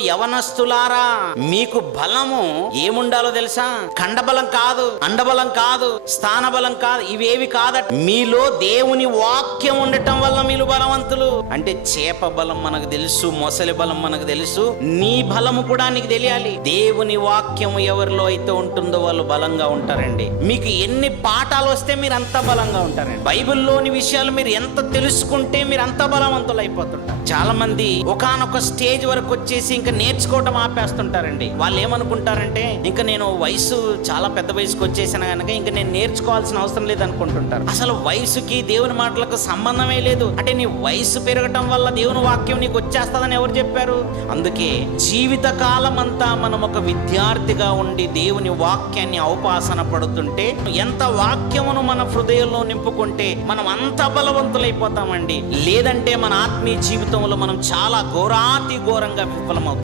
యవనస్తులారా, మీకు బలము ఏముండాలో తెలుసా? కండబలం కాదు, అండబలం కాదు, స్థానబలం కాదు, ఇవేవి కాదట. మీలో దేవుని వాక్యం ఉండటం వల్ల మీరు బలవంతులు. అంటే చేప బలం మనకు తెలుసు, మొసలి బలం మనకు తెలుసు, నీ బలము కూడా నీకు తెలియాలి. దేవుని వాక్యం ఎవరిలో అయితే ఉంటుందో వాళ్ళు బలంగా ఉంటారండి. మీకు ఎన్ని పాఠాలు వస్తే మీరు అంత బలంగా ఉంటారండి. బైబిల్లోని విషయాలు మీరు ఎంత తెలుసుకుంటే మీరు అంత బలవంతులు అయిపోతుంటారు. చాలా మంది ఒకానొక స్టేజ్ వరకు వచ్చేసి ఇంకా నేర్చుకోవటం ఆపేస్తుంటారండి. వాళ్ళు ఏమనుకుంటారంటే, ఇంకా నేను వయసు చాలా పెద్ద వయసుకు వచ్చేసాను కనుక ఇంకా నేను నేర్చుకోవాల్సిన అవసరం లేదు అనుకుంటుంటారు. అసలు వయసుకి దేవుని మాటలకు సంబంధమే లేదు. అంటే నీ వయసు పెరగటం వల్ల దేవుని వాక్యం నీకు వచ్చేస్తుందని ఎవరు చెప్పారు? అందుకే జీవిత కాలం అంతా మనం ఒక విద్యార్థిగా ఉండి దేవుని వాక్యాన్ని ఔపాసన పడుతుంటే, ఎంత వాక్యమును మన హృదయంలో నింపుకుంటే మనం అంత బలవంతులైపోతామండి. లేదంటే మన ఆత్మీయ జీవితంలో మనం చాలా ఘోరాతి ఘోరంగా విఫలమవుతాం.